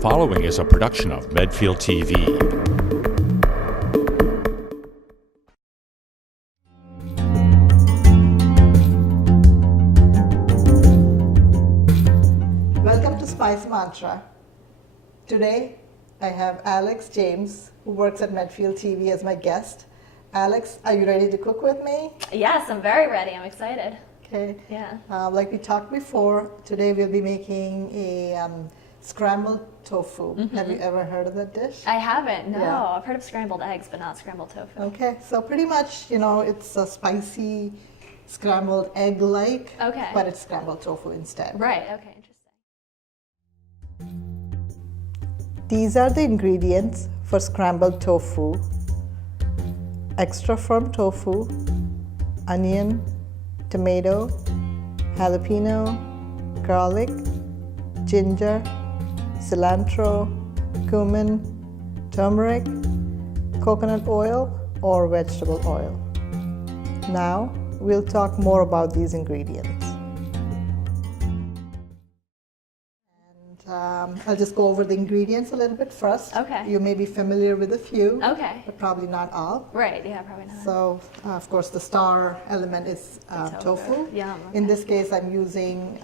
following is a production of Medfield TV. Welcome to Spice Mantra. Today I have Alex James, who works at Medfield TV, as my guest. Alex, are you ready to cook with me? Yes, I'm very ready. I'm excited. Okay. Yeah. Like we talked before, today we'll be making a scrambled tofu. Mm-hmm. Have you ever heard of that dish? I haven't, no. Yeah. I've heard of scrambled eggs, but not scrambled tofu. Okay, so pretty much, it's a spicy scrambled egg-like, Okay. but it's scrambled tofu instead. Right, okay, interesting. These are the ingredients for scrambled tofu: extra firm tofu, onion, tomato, jalapeno, garlic, ginger, cilantro, cumin, turmeric, coconut oil or vegetable oil. Now we'll talk more about these ingredients. I'll just go over the ingredients a little bit first. Okay. You may be familiar with a few, Okay. but probably not all. Right, yeah, probably not. So, of course, the star element is tofu. Yum, okay. In this case, I'm using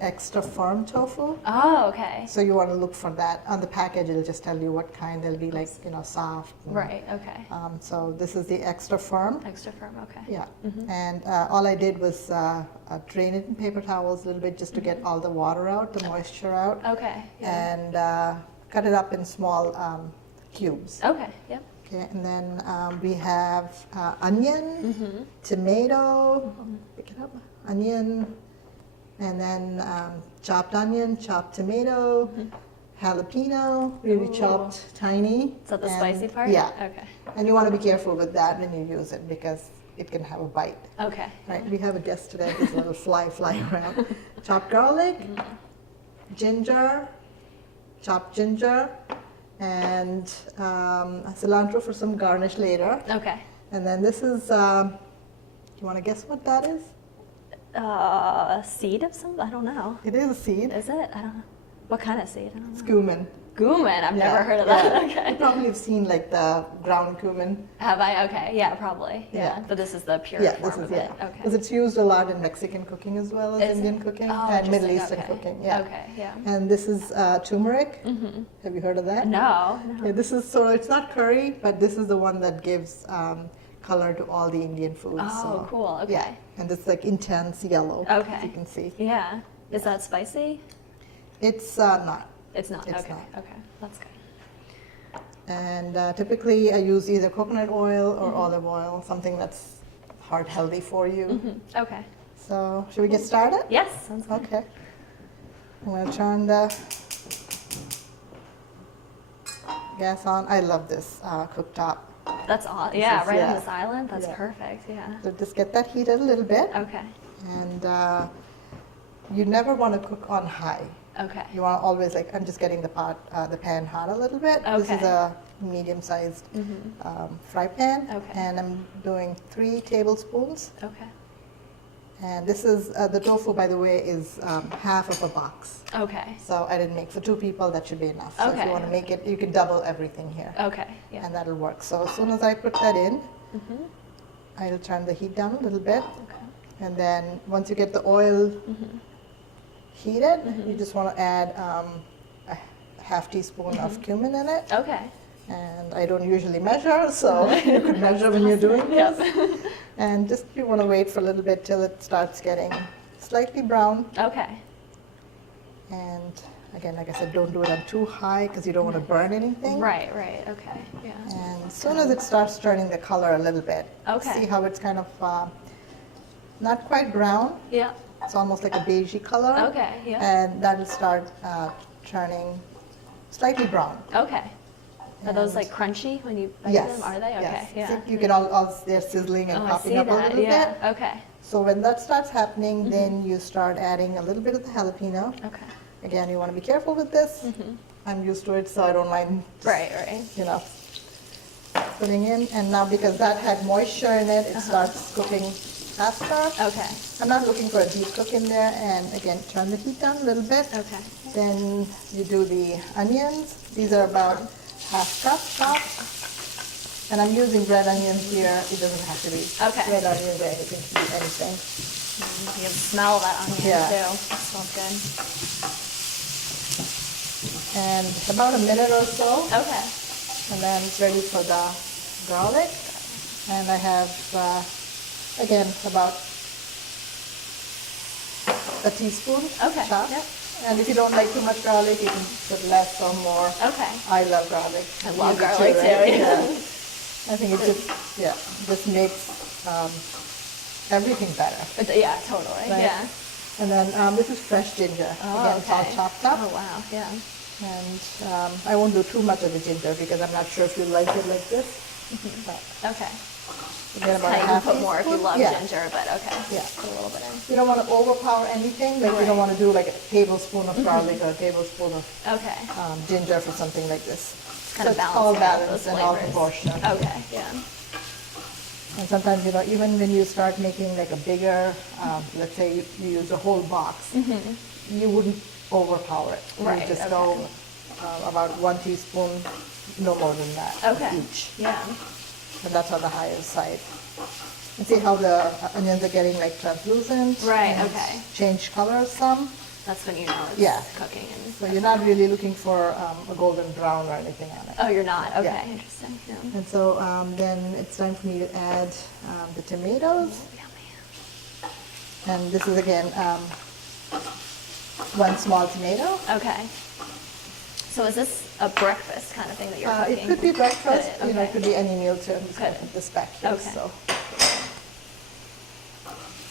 extra firm tofu. Oh, okay. So you want to look for that. On the package, it'll just tell you what kind. They'll be like, soft. Right, okay. So this is the extra firm. Extra firm, okay. Yeah. And all I did was drain it in paper towels a little bit just to get all the water out, the moisture out. Okay, yeah. And cut it up in small cubes. Okay, yep. Okay, and then we have onion, tomato, pick it up, onion, and then chopped onion, chopped tomato, jalapeno, really chopped tiny. Is that the and- spicy part? Yeah. Okay. And you want to be careful with that when you use it because it can have a bite. Okay. Right, we have a guest today, there's a little fly flying around. Chopped garlic, ginger, chopped ginger, and cilantro for some garnish later. Okay. And then this is, you want to guess what that is? A seed of some? I don't know. It is a seed. Is it? I don't know. What kind of seed? I don't It's know. cumin. Cumin. I've Yeah, never heard of yeah. that. You Okay. probably have seen like the ground cumin. Have I? Okay. Yeah, probably. Yeah. Yeah. But this is the pure Yeah, form this is, of yeah. it. Okay. Because it's used a lot in Mexican cooking as well as Is it? Indian cooking Oh, and Middle interesting. Eastern Okay. cooking. Yeah. Okay. Yeah. And this is turmeric. Have you heard of that? No. Yeah, this is it's not curry, but this is the one that gives color to all the Indian foods. Oh, so, cool. Okay. Yeah, and it's like intense yellow. Okay. As you can see. Yeah. Is that spicy? It's not. It's not. It's okay. not. Okay. That's good. And typically I use either coconut oil or olive oil, something that's heart healthy for you. Okay. So should we get started? Yes. Sounds good. Okay. I'm going to turn the gas on. I love this cooktop. That's all. Yeah. is- Right on yeah. this island. That's Yeah. perfect. Yeah. So just get that heated a little bit. Okay. And you never want to cook on high. Okay. You want to always I'm just getting the pan hot a little bit. This is Okay. a medium-sized fry pan, Okay. and I'm doing 3 tablespoons. Okay. And this is the tofu, by the way, is half of a box. Okay. So I didn't make for 2 people. That should be enough. So if Okay. you want to make it, you can double everything here, Okay. Yeah. and that'll work. So as soon as I put that in, I'll turn the heat down a little bit, Okay. and then once you get the oil heated, you just want to add a half teaspoon of cumin in it. Okay. And I don't usually measure, so you could measure when you're doing this. And just you want to wait for a little bit till it starts getting slightly brown. Okay. And again, like I said, don't do it on too high because you don't want to burn anything. Right. Right. Okay. Yeah. And as soon as it starts turning the color a little bit, Okay. see how it's kind of not quite brown. Yeah. It's almost like a beigey color. Okay. Yeah. And that'll start turning slightly brown. Okay. Are those And- like crunchy when you bite Yes. them? Are they? Okay. Yes. Yeah. See, you can all they're sizzling and Oh, I popping see up a that. little Yeah. bit. Okay. So when that starts happening, then you start adding a little bit of the jalapeno. Okay. Again, you want to be careful with this. I'm used to it, so I don't mind. just, Right. Right. Putting in. And now because that had moisture in it, it starts cooking faster. Okay. I'm not looking for a deep cook in there, and again, turn the heat down a little bit. Okay. Then you do the onions. These are about half cup chopped. And I'm using red onions here. It doesn't have to be red onions or anything, it can be anything. You can smell that onion too. That smells good. And about a minute or so. Okay. And then it's ready for the garlic. And I have, again, about a teaspoon chopped. Yep. And if you don't like too much garlic, you can put less or more. Okay. I love garlic. I love You do garlic too. right? Yeah. I think it just makes everything better. Yeah, totally. Right? Yeah. And then this is fresh ginger. Again, it's all chopped up. Oh wow, yeah. And I won't do too much of the ginger because I'm not sure if you like it like this. But Okay. again, about You a can half put more if you teaspoon. love Yeah. ginger, but okay. Yeah. Put a little bit in. You don't want to overpower anything. Like you don't want to do like a tablespoon of garlic or a tablespoon of Okay. ginger for something like this. Kind of it's all balancing out balanced those and all flavors. proportionate. Okay, yeah. And sometimes, even when you start making like a bigger, let's say you use a whole box, you wouldn't overpower it. Right, You just okay. go about 1 teaspoon, no more than that Okay. each. Yeah. And that's on the higher side. And see how the onions are getting like translucent? Right, and okay. Change color some. That's when you know it's Yeah. cooking. And So you're not really looking for a golden brown or anything on it. oh, you're not? Okay, Yeah. interesting. Yeah. And so then it's time for me to add the tomatoes. Yummy. And this is again 1 small tomato. Okay. So is this a breakfast kind of thing that you're cooking? It could be breakfast, Could it? it could be any meal too. I'm just going to Good. put this back here. Okay. So.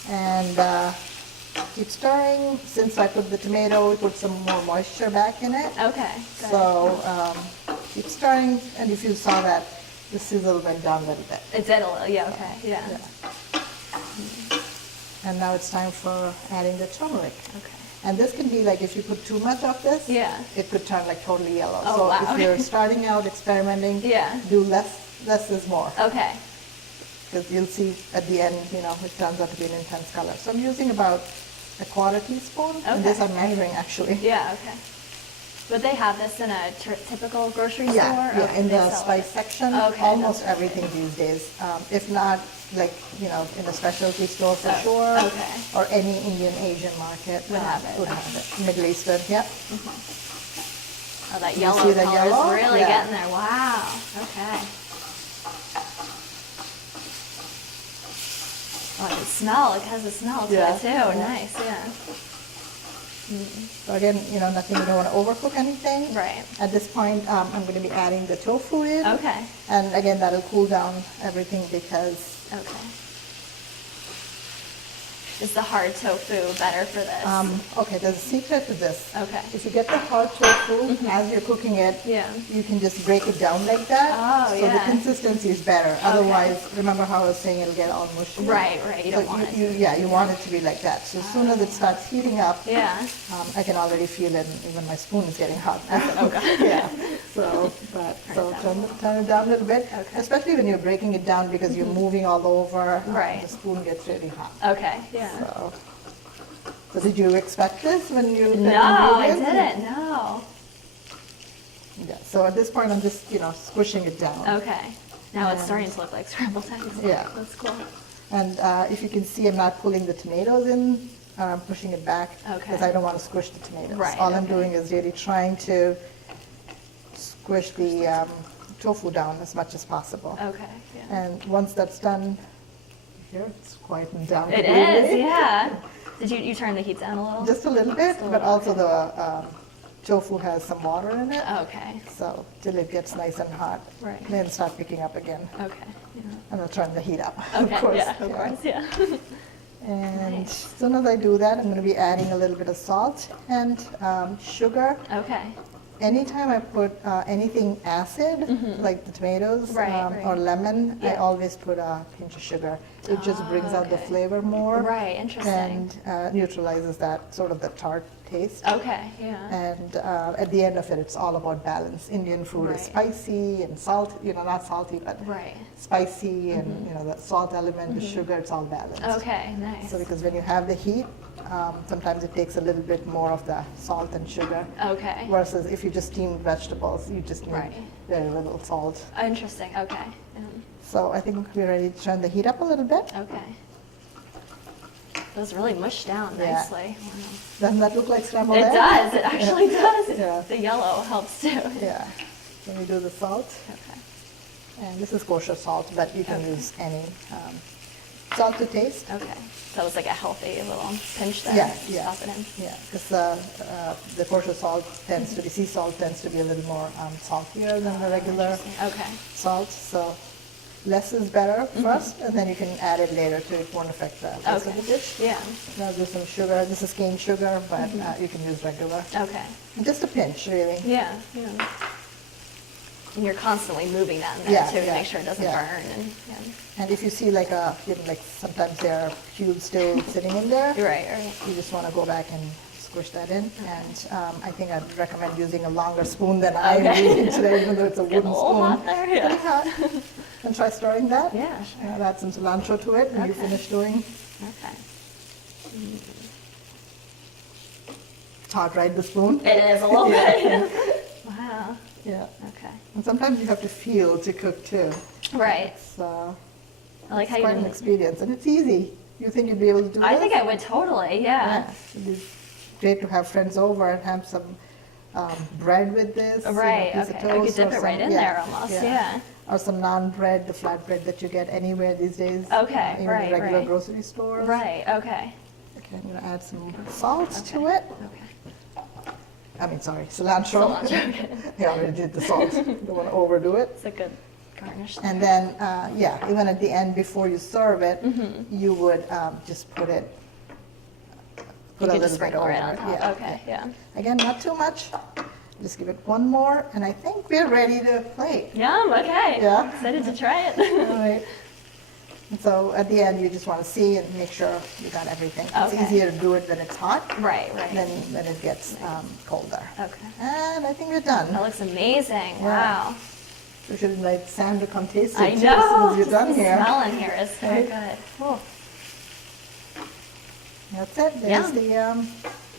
And keep stirring. Since I put the tomato, we put some more moisture back in it. Okay. Good. So keep stirring, and if you saw that, the sizzle went down a little bit. It did a little, yeah, okay, yeah. And now it's time for adding the turmeric. Okay. And this can be like if you put too much of this, Yeah. it could turn like totally yellow. Oh, so wow. if you're starting out experimenting, Yeah. do less is more. Okay. Because you'll see at the end, it turns out to be an intense color. So I'm using about a 1/4 teaspoon. And this I'm measuring actually. Yeah, okay. But they have this in a typical grocery store? Yeah, Okay, in they the sell spice it. section, Okay, almost that's everything these days. If not, like, in a specialty store for Oh, sure. okay. Or any Indian Asian market. Would have it, Would okay. have it. Middle Eastern, yeah. Oh, that You yellow see the color yellow? is really Yeah. getting there. Wow, okay. Oh, I can smell, it has a smell to Yeah, it too. yeah. Nice, yeah. So again, nothing, you don't want to overcook anything. Right. At this point, I'm going to be adding the tofu in. Okay. And again, that'll cool down everything because Okay. Is the hard tofu better for this? okay, there's a secret to this. Okay. If you get the hard tofu, as you're cooking it, Yeah. you can just break it down like that. Oh, so the yeah. consistency is better. Otherwise, remember how I was saying it'll get all mushy? Right, you don't want it to. Yeah, you want it to be like that. So as soon as it starts heating up, Yeah. I can already feel it, and even my spoon is getting hot. Okay. Yeah. So turn it down a little bit, Okay. especially when you're breaking it down because you're moving all over. Right. The spoon gets really hot. Okay, yeah. So did you expect this when you? No, I didn't, no. Yeah. So at this point, I'm just squishing it down. Okay. Now it's starting to look like scrambled eggs. Yeah. That's cool. And if you can see, I'm not pulling the tomatoes in. I'm pushing it back because Okay. I don't want to squish the tomatoes. Right, All I'm okay. doing is really trying to squish the tofu down as much as possible. Okay, yeah. And once that's done, here it's quietened down. It completely. is, yeah. Did you turn the heat down a little? Just a little bit, Just a but little, also the tofu has some water in it. Okay, So till it gets nice and hot, Right. then it'll start picking up again. okay. Yeah. And I'll turn the heat up, Okay, of course. yeah, of course, yeah. And Nice. as soon as I do that, I'm going to be adding a little bit of salt and sugar. Okay, Anytime I put anything acid, like the tomatoes Right, or right. lemon, I Yeah. always put a pinch of sugar. It just brings out the okay. flavor more. Right, interesting. And neutralizes that sort of the tart taste. Okay, yeah. And at the end of it, it's all about balance. Indian food is Right. spicy and salt, not salty, but Right. spicy, and the salt element, the sugar, it's all balanced. Okay, nice. So because when you have the heat, sometimes it takes a little bit more of the salt and sugar. Okay. Versus if you just steam vegetables, you just need Right. very little salt. Interesting, okay. So I think we're ready to turn the heat up a little bit. Okay. Those really mushed down Yeah. nicely. Wow. Doesn't that look like scrambled It egg? does, it actually does. Yeah. The yellow helps too. Yeah. Then we do the salt. Okay. And this is kosher salt, but you can use any salt to taste. Okay. So it's like a healthy little pinch there. Yeah, Just yeah. Toss it in. Yeah, because the kosher salt tends to be, sea salt tends to be a little more saltier than the regular Okay. salt. So less is better first, and then you can add it later to it won't affect the rest of the dish. Yeah. Now do some sugar. This is cane sugar, but you can use regular. Okay. Just a pinch, really. Yeah. Yeah. And you're constantly moving that in there Yeah, too to yeah, make sure it doesn't yeah. burn. And, And if you see like sometimes there are cubes still sitting in there, Right, right. you just want to go back and squish that in. And I think I'd recommend using a longer spoon than I'm Okay. using today, even though it's a Getting wooden a little spoon. hot there, yeah. Pretty hot. And try stirring that. Yeah, sure. Add some cilantro to it when you Okay. finish doing. Okay. It's hot, right, the spoon? It is a little bit. Wow. Yeah. Okay. And sometimes you have to feel to cook too. Right. It's, I like it's how you quite an didn't. experience, and it's easy. You think you'd be able to do I this? think I would totally, yeah. Yeah, it'd be great to have friends over and have some bread with this. Right, piece of okay. I could toast dip or it right some- in there almost, yeah. Or some naan bread, the flat bread that you get anywhere these days. Okay, even right, regular right. grocery stores. Right, okay. Okay, I'm gonna add some salt to Okay. it. Okay. I mean, sorry, cilantro. Cilantro, okay. I already did the salt. Don't want to overdo it. It's a good garnish. And then, even at the end before you serve it, Mm-hmm. you would just put You a could little just bit sprinkle over right on it. top. Yeah, Okay, yeah. Again, not too much. Just give it one more, and I think we're ready to plate. Yum, okay. Yeah. Excited to try it. All right. And so at the end, you just want to see and make sure you got everything. It's Okay. easier to do it when it's hot Right, right. than when it gets colder. Okay. And I think we're done. That looks amazing. Yeah. Wow. We should invite Sam to come taste it I too, know. as soon as you're done The here. smell in here is so Right? good. Oh. That's it. There's Yum. the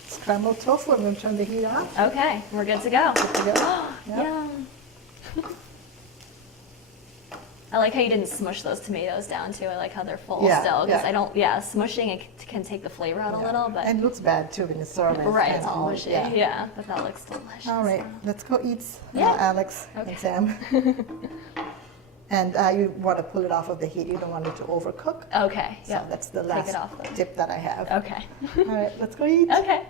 scrambled tofu. I'm going to turn the heat on. Okay, we're good to go. Yeah. Yum. I like how you didn't smush those tomatoes down too. I like how they're full Yeah, still because yeah. I don't. Smushing it can take the flavor out a little, but And it looks bad too when you serve it. right, it's and all mushy. Yeah. Yeah, but that looks delicious. All right, let's go eat, Yeah. Alex Okay. and Sam. And you want to pull it off of the heat. You don't want it to overcook. Okay. So Yeah. that's the Take last it off then. tip that I have. Okay. All right, let's go eat. Okay.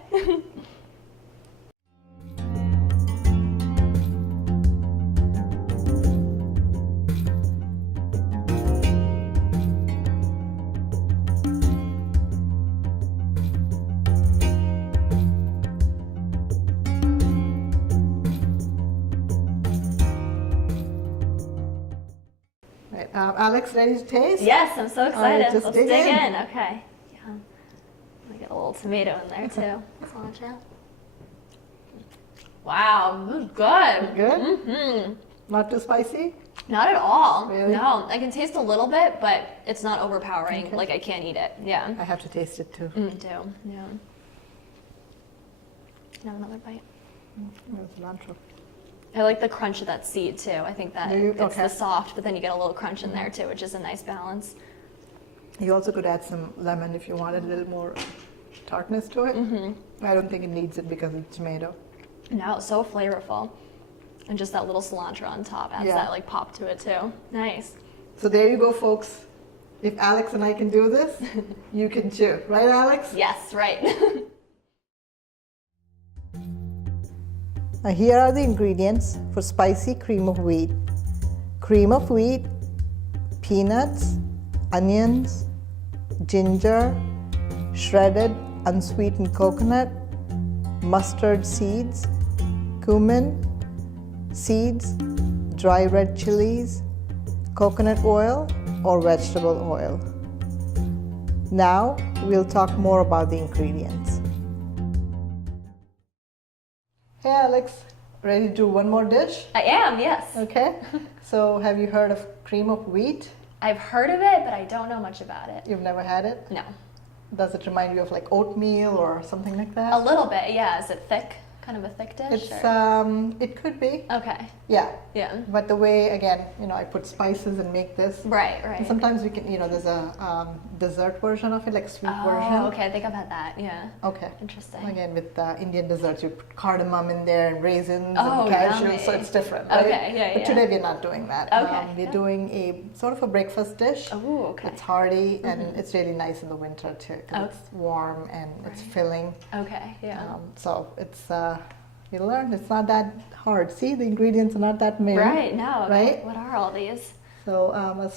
Right, Alex, ready to taste? Yes, I'm so excited. just Let's dig dig in. in. Okay. Yeah. Let me get a little tomato in there too. Cilantro. Wow, this is good. Good? Mm-hmm. Not too spicy? Not at all. Really? No, I can taste a little bit, but it's not overpowering. Okay. Like I can't eat it. Yeah. I have to taste it too. Do. Yeah. Have another bite. There's cilantro. I like the crunch of that seed too. I think that Do you? it's Okay. the soft, but then you get a little crunch in there too, which is a nice balance. You also could add some lemon if you wanted a little more tartness to it. Mm-hmm. I don't think it needs it because of tomato. No, it's so flavorful. And just that little cilantro on top adds Yeah. that like pop to it too. Nice. So there you go, folks. If Alex and I can do this, you can too. Right, Alex? Yes, right. Now here are the ingredients for spicy cream of wheat. Cream of wheat, peanuts, onions, ginger, shredded unsweetened coconut, mustard seeds, cumin seeds, dry red chilies, coconut oil or vegetable oil. Now we'll talk more about the ingredients. Hey Alex, ready to do one more dish? I am, yes. Okay. So have you heard of cream of wheat? I've heard of it, but I don't know much about it. You've never had it? No. Does it remind you of like oatmeal or something like that? A little bit, yeah. Is it thick? Kind of a thick dish? It's or? it could be. Okay. Yeah. Yeah. But the way, again, I put spices and make this. Right, And right. sometimes we can, there's a dessert version of it, like sweet version. Oh, okay. I think I've had that, yeah. Okay. Interesting. Again, with Indian desserts, you put cardamom in there and raisins Oh, and cashews, yummy. so it's different, right? Okay, yeah, But yeah. today we're not doing that. Okay, We're yeah. doing a sort of a breakfast dish. Oh, okay. It's hearty and it's really nice in the winter too, because Okay. it's warm and it's Right. filling. Okay, yeah. So it's you learn it's not that hard. See, the ingredients are not that many. Right, no. Okay. Right? What are all these? So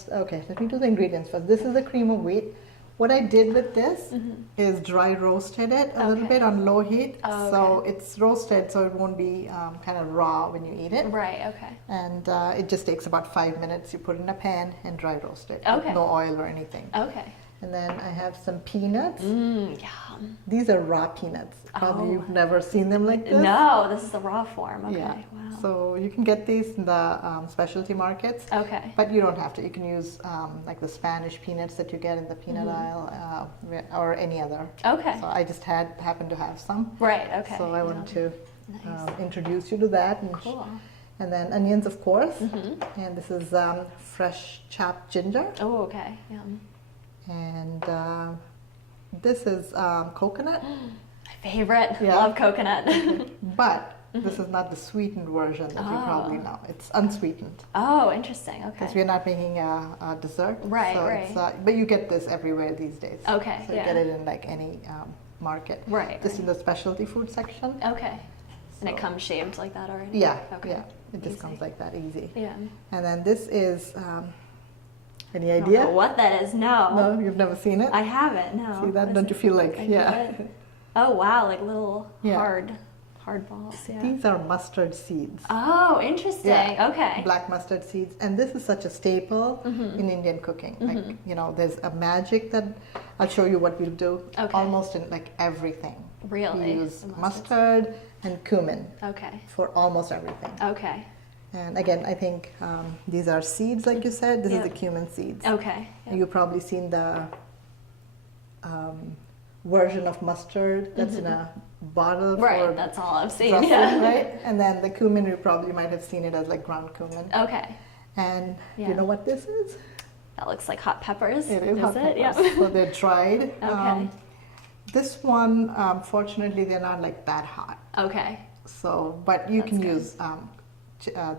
let me do the ingredients first. This is the cream of wheat. What I did with this is dry roasted it a little Okay. bit on low heat. Oh, So okay. it's roasted so it won't be kind of raw when you eat it. Right, okay. And it just takes about 5 minutes. You put it in a pan and dry roast it. with Okay. No oil or anything. Okay. And then I have some peanuts. Yum. These are raw peanuts. Probably Oh. you've never seen them like this. No, this is the raw form. Okay, Yeah. wow. So you can get these in the specialty markets. Okay. But you don't have to. You can use like the Spanish peanuts that you get in the peanut aisle or any other. Okay. So I just happened to have some. Right, okay. So I want to Nice. introduce you to that. And, Cool. and then onions, of course. And this is fresh chopped ginger. Oh, okay. Yum. And this is coconut. My favorite. Yeah. Love coconut. But this is not the sweetened version that you probably know. It's unsweetened. Oh, interesting. Because Okay. we're not making a dessert. Right, so right. It's, but you get this everywhere these days. Okay, So you yeah. get it in like any market. Right, This right. in the specialty food section. Okay. And it So- comes shaved like that already? Yeah, Okay. yeah. It just Easy. comes like that, easy. Yeah. And then this is, any I don't idea? know what that is. No. No, you've never seen it? I haven't. No. See that? What Don't is you it? feel like, I yeah. feel it. Oh wow, like little Yeah. hard balls. Yeah. These are mustard seeds. Oh, interesting. Yeah. Okay. Black mustard seeds. And this is such a staple in Indian cooking. Like, there's a magic that I'll show you what we'll do Okay. almost in like everything. Really? We use The mustard and cumin Okay. for almost everything. Okay. And again, I think these are seeds, like you said. This Yeah. is the cumin seeds. Okay. Yeah. You've probably seen the version of mustard that's in a bottle. Right. for That's all I've seen. dressing, Yeah. right? And then the cumin, you probably might have seen it as like ground cumin. Okay. And Yeah. you know what this is? That looks like hot peppers. It is hot peppers. Yeah. So they're dried. Okay. This one, fortunately, they're not like that hot. Okay. So, but you That's can good. use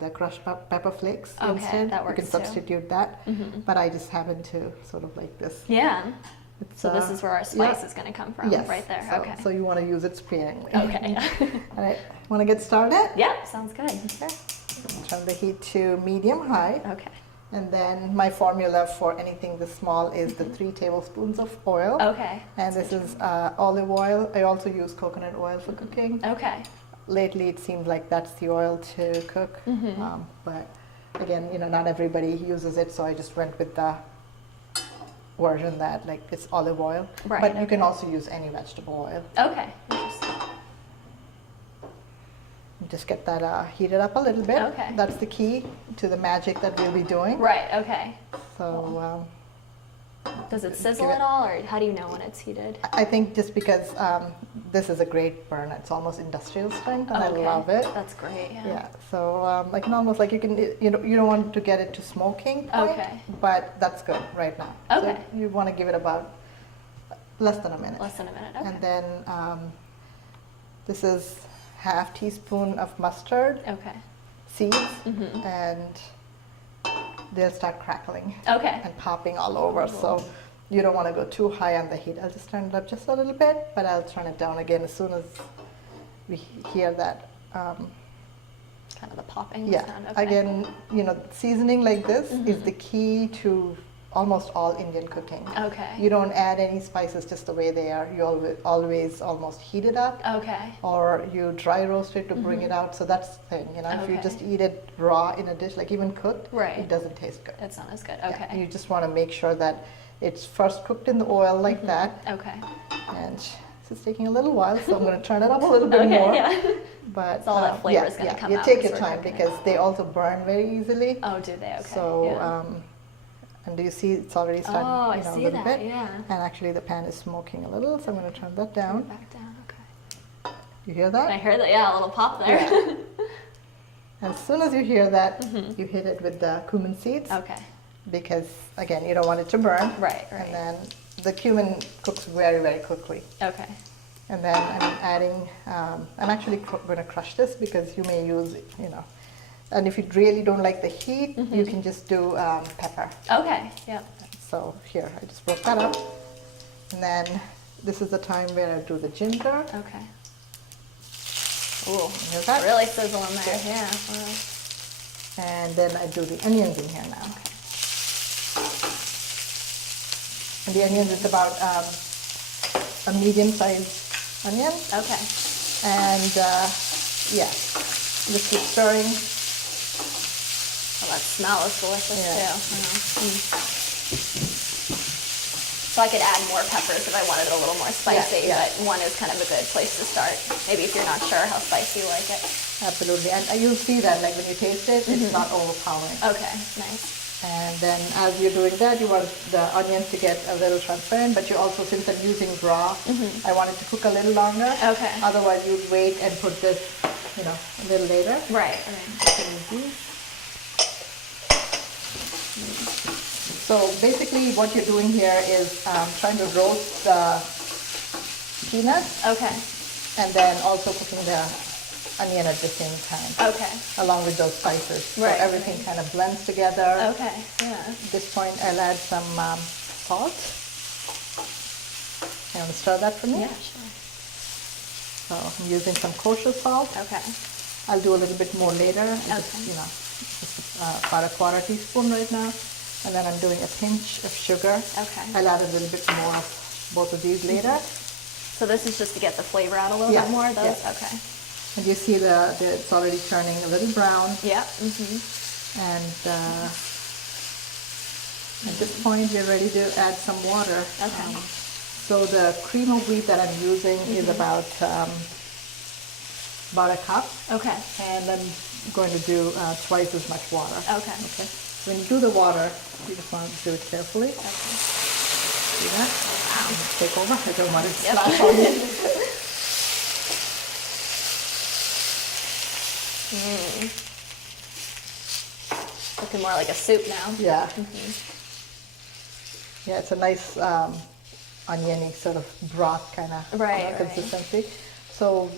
the crushed pepper flakes Okay, instead. that You works can too. substitute that. But I just happen to sort of like this. Yeah. It's, So this is where our spice yeah. is going to come from. Yes. Right there. So, Okay. So you want to use it sparingly. Okay. All right. Want to get started? Yeah. Sounds good. Sure. Turn the heat to medium high. Okay. And then my formula for anything this small is the 3 tablespoons of oil. Okay. And this is olive oil. I also use coconut oil for cooking. Okay. Lately, it seems like that's the oil to cook. But again, not everybody uses it, so I just went with the version that like it's olive oil. Right, But you okay. can also use any vegetable oil. Okay. Interesting. Just get that heated up a little bit. Okay. That's the key to the magic that we'll be doing. Right. Okay. So Does it sizzle Give it- at all, or how do you know when it's heated? I think just because this is a great burn, it's almost industrial strength, and Okay. I love it. That's great. Yeah. Yeah, so I can almost like you don't want to get it to smoking point, Okay. but that's good right now. Okay. So you want to give it about less than a minute. Less than a minute. Okay. And then this is half teaspoon of mustard Okay. seeds, Mm-hmm. and they'll start crackling Okay. and popping all over. So you don't want to go too high on the heat. I'll just turn it up just a little bit, but I'll turn it down again as soon as we hear that. Kind of the popping Yeah. sound. Okay. Again, seasoning like this is the key to almost all Indian cooking. Okay. You don't add any spices just the way they are. You always almost heat it up, Okay. or you dry roast it to bring it out. So that's the thing. If you Okay. just eat it raw in a dish, like even cooked, Right. it doesn't taste good. It's not as good. Yeah, Okay. you just want to make sure that it's first cooked in the oil like that. Okay. And this is taking a little while, so I'm going to turn it up a little bit more. Yeah. But So all that flavor is going to come out. You take as your we're time cooking it. because they also burn very easily. Oh, do they? Okay. So, yeah. and do you see it's already starting, Oh, I a see little that, bit? yeah. And actually the pan is smoking a little, so I'm going to turn that down. Back down. Okay. You hear that? I heard that. Yeah, a little pop there. Yeah. As soon as you hear that, you hit it with the cumin seeds. Okay. Because again, you don't want it to burn. Right. And then the cumin cooks very, very quickly. Okay. And then I'm adding, I'm actually going to crush this because you may use, and if you really don't like the heat, you can just do pepper. Okay. Yeah. So here, I just broke that up. And then this is the time where I do the ginger. Okay. Oh, here's that. Really sizzling there. Yeah. Wow. And then I do the onions in here now. And the onions is about a medium-sized onion. Okay. And yeah, just keep stirring. Well, that smell is delicious Yeah. too. So I could add more peppers if I wanted it a little more spicy, Yeah. but one is kind of a good place to start. Maybe if you're not sure how spicy you like it. Absolutely. And you'll see that, like when you taste it, it's not overpowering. Okay, nice. And then as you're doing that, you want the onions to get a little transparent, but you also, since I'm using raw, I want it to cook a little longer. Okay. Otherwise, you'd wait and put this, a little later. Right. So basically what you're doing here is trying to roast the peanuts Okay. and then also cooking the onion at the same time, Okay. along with those spices. Right, So everything kind of blends together. Okay. Yeah. At this point, I'll add some salt. You want to stir that for me? Yeah, sure. So I'm using some kosher salt. Okay. I'll do a little bit more later. Okay. Just about a quarter teaspoon right now. And then I'm doing a pinch of sugar. Okay. I'll add a little bit more of both of these later. So this is just to get the flavor out a little bit more of those? Yeah. Okay. And you see it's already turning a little brown. Yeah. And at this point, we're ready to add some water. Okay. So the cream of wheat that I'm using is about a cup. Okay. And I'm going to do twice as much water. Okay. Okay. When you do the water, you just want to do it carefully. Okay. See that? Take over. I don't want it to Yep. splash on you. Looking more like a soup now. Yeah. Yeah, it's a nice oniony sort of broth kind of Right. consistency. So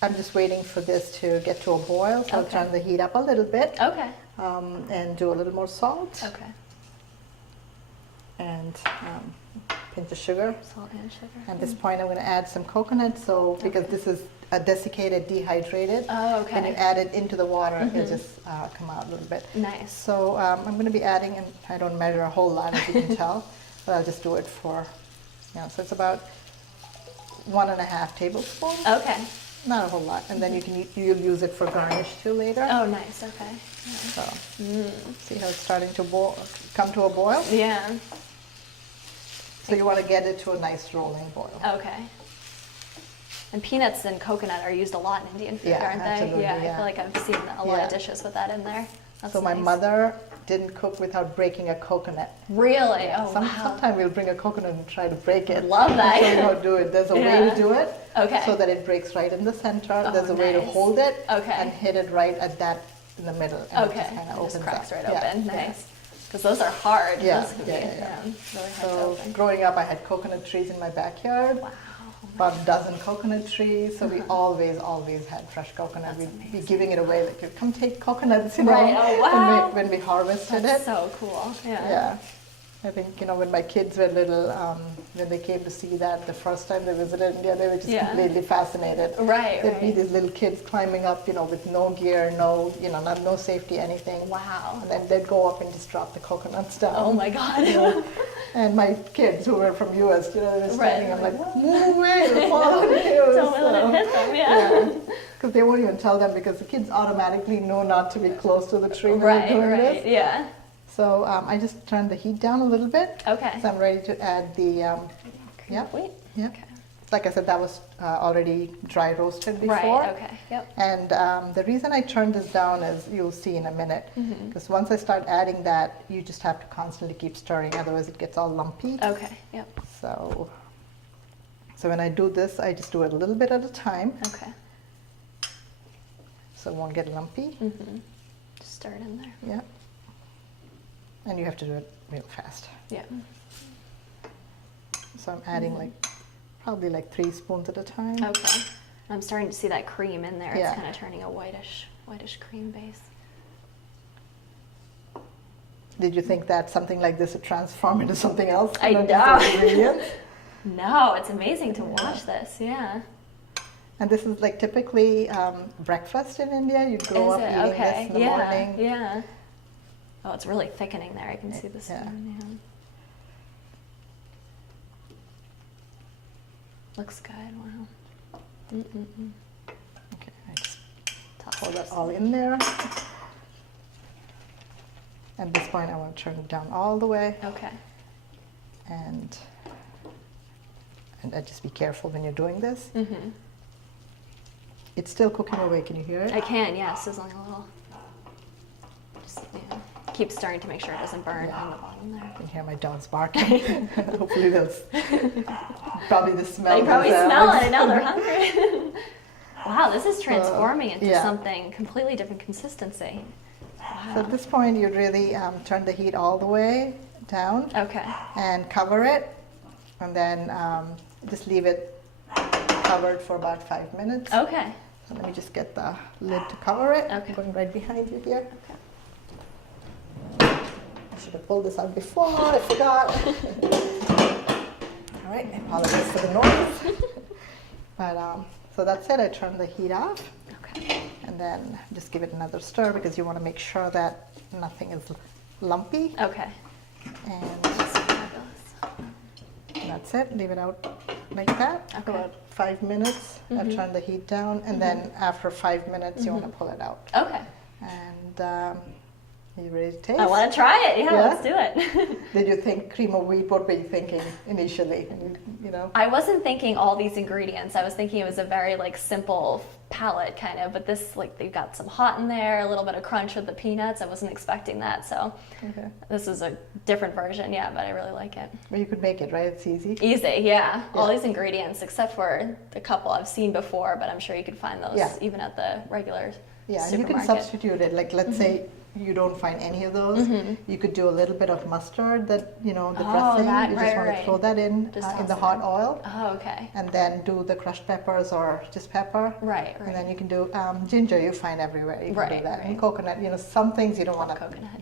I'm just waiting for this to get to a boil. So I'll Okay. turn the heat up a little bit Okay. and do a little more salt Okay. and pinch of sugar. Salt and sugar. At this point, I'm going to add some coconut. So because this is a desiccated, dehydrated, Oh, okay. when you add it into the water, it'll just come out a little bit. Nice. So I'm going to be adding, and I don't measure a whole lot, as you can tell, but I'll just do it for, so it's about 1.5 tablespoons. Okay. Not a whole lot, and then you'll use it for garnish too later. Oh, nice. Okay. So see how it's starting to come to a boil. Yeah. So you want to get it to a nice rolling boil. Okay. And peanuts and coconut are used a lot in Indian food, Yeah, aren't they? absolutely, Yeah, I yeah. feel like I've seen a lot Yeah. of dishes with that in there. That's So my nice. mother didn't cook without breaking a coconut. Really? Oh, wow. Sometimes we'll bring a coconut and try to break it. Love that. I'll show you how to do it. There's a way Yeah. to do it. Okay. So that it breaks right in the center. Oh, There's a way to nice. hold it Okay. and hit it right at that in the middle. And Okay. It just kind of It just opens cracks up. right Yeah, open. yeah. Nice. Because those are hard. Yeah, Those can be, yeah. really hard to So open. growing up, I had coconut trees in my backyard. Wow. About a dozen coconut trees. So we always had fresh coconut. That's We'd be giving it away. Like, come take coconuts, you know, Right. Oh, wow. when we harvested That's it. so cool. Yeah. Yeah. I think, when my kids were little, when they came to see that the first time they visited India, they were just Yeah. completely fascinated. Right, There'd be right. these little kids climbing up, with no gear, no safety, anything. Wow. And then they'd go up and just drop the coconuts down. Oh my God. And my kids who were from US, they were standing, Right. I'm like, move away, they'll fall on you. Don't let it hit them, yeah. Because they won't even tell them because the kids automatically know not to be close to the tree when Right, they're doing right. this. Yeah. So I just turned the heat down a little bit. Okay. So I'm ready to add the, yeah. Wait. Yeah. Okay. Like I said, that was already dry roasted before. Right, okay, yep. And the reason I turned this down is you'll see in a minute. Because once I start adding that, you just have to constantly keep stirring, otherwise it gets all lumpy. Okay, yep. So when I do this, I just do it a little bit at a time. Okay. So it won't get lumpy. Just stir it in there. Yeah. And you have to do it real fast. Yeah. So I'm adding probably like 3 spoons at a time. Okay. I'm starting to see that cream in there. Yeah. It's kind of turning a whitish cream base. Did you think that something like this would transform into something else? I Just know. the ingredients? No, it's amazing to watch this. Yeah. And this is like typically breakfast in India. You grow Is up it? eating Okay. this in the Yeah. morning. Yeah. Oh, it's really thickening there. I can see the spoon. Yeah. Looks good. Wow. Okay, I just Toss pour it. that all in there. At this point, I want to turn it down all the way, Okay. and just be careful when you're doing this. It's still cooking away. Can you hear it? I can, yeah, sizzling a little. Just keep stirring to make sure it doesn't burn on the bottom there. You can hear my dogs barking. Hopefully they'll probably the smell. They probably themselves. smell it. Now they're hungry. Wow, this is transforming into yeah. something completely different consistency. So at this point, you really turn the heat all the way down. Okay. And cover it, and then just leave it covered for about 5 minutes. Okay. So let me just get the lid to cover it. Okay. Going right behind you here. Okay. I should have pulled this out before. I forgot. All right. I apologize for the noise. But so that's it. I turn the heat off. Okay. And then just give it another stir because you want to make sure that nothing is lumpy. Okay. And That's fabulous. that's it. Leave it out like that for Okay. about 5 minutes. I turn the heat down, and then after 5 minutes, you want to pull it out. Okay. And are you ready to taste? I want to try it. Yeah, Yeah? let's do it. Did you think cream of wheat? What were you thinking initially? You know. I wasn't thinking all these ingredients. I was thinking it was a very simple palette kind of, but this they've got some hot in there, a little bit of crunch with the peanuts. I wasn't expecting that, so Okay. this is a different version, yeah, but I really like it. Well, you could make it, right? It's easy. Easy, yeah. All Yeah. these ingredients, except for the couple I've seen before, but I'm sure you could find those Yeah. even at the regular Yeah, and you can supermarket. substitute it. Like, let's say you don't find any of those, you could do a little bit of mustard. That the Oh, dressing. that- you just right, want right. to throw that in Just in the toss it hot in. oil, Oh, okay. and then do the crushed peppers or just pepper. Right, And then right. you can do ginger. You find everywhere. You can Right, do that. And right. coconut. Some things you don't want to Coconut.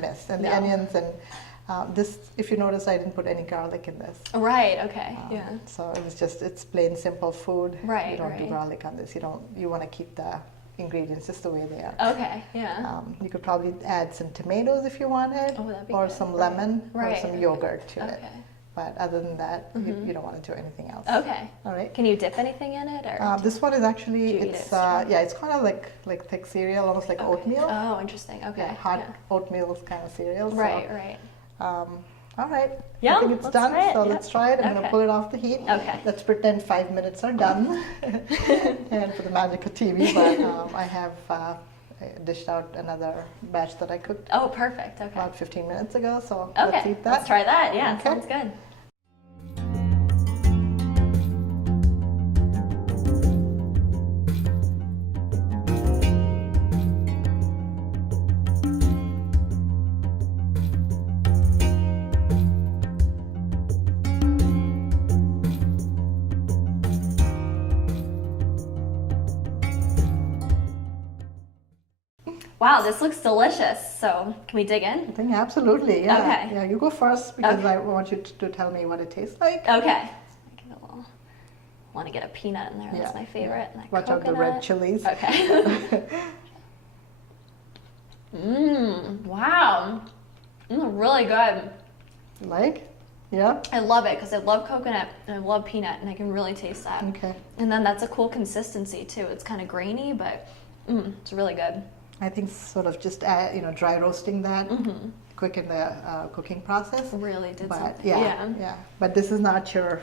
miss. And the No. onions and this. If you notice, I didn't put any garlic in this. Right, okay, yeah. So it's plain simple food. Right, You don't do right. garlic on this. You want to keep the ingredients just the way they are. Okay, yeah. You could probably add some tomatoes if you wanted, Oh, that'd be or good. some Right. lemon, or Right, some right. yogurt to it. Okay. But other than that, you don't want to do anything else. Okay. All right. Can you dip anything in it, or? This one is actually Do you eat it's it straight? it's kind of like thick cereal, almost like Okay. oatmeal. Oh, interesting. Okay. Yeah, hot oatmeal kind of cereal. Right, So, right. all right. Yeah, I think it's let's done. try it, So yeah. let's try it. I'm going Okay. to pull it off the heat. Okay. Let's pretend 5 minutes are done. And for the magic of TV, but I have dished out another batch that I cooked Oh, perfect. Okay. about 15 minutes ago. So let's Okay. eat that. Let's try that. Yeah, Okay. sounds good. Wow, this looks delicious. So, can we dig in? I think absolutely, yeah. Okay. Yeah, you go first because Okay. I want you to tell me what it tastes like. Okay. Give it a little. Want to get a peanut in there. That's Yeah, my favorite. And that Watch out the red coconut. chilies. Okay. Wow. Really good. Like? Yeah? I love it because I love coconut and I love peanut, and I can really taste that. Okay. And then that's a cool consistency too. It's kind of grainy, but it's really good. I think sort of just dry roasting that quicken the cooking process. Really did But something. yeah. But this is not your,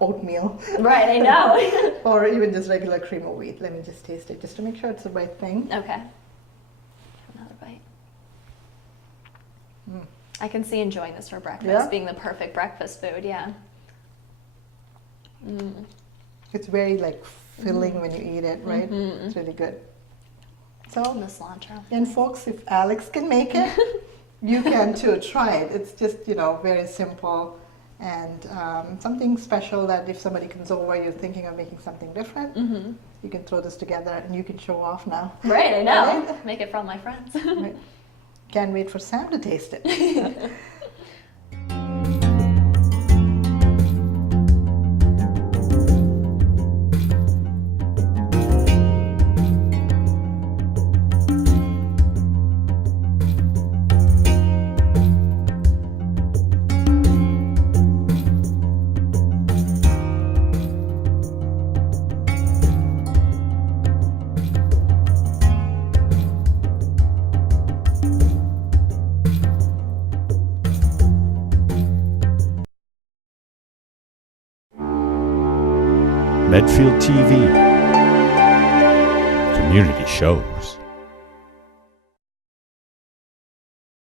oatmeal Right, I know. or even just regular cream of wheat. Let me just taste it just to make sure it's the right thing. Okay. Another bite. I can see enjoying this for breakfast, being the perfect breakfast food. Yeah. It's very like filling when you eat it, right? It's really good. So, The cilantro. and folks, if Alex can make it, you can too. Try it. It's just, very simple and something special that if somebody comes over, you're thinking of making something different, you can throw this together and you can show off now. Right, I know. Right? Make it for all my friends. Right. Can't wait for Sam to taste it. Medfield TV. Community shows.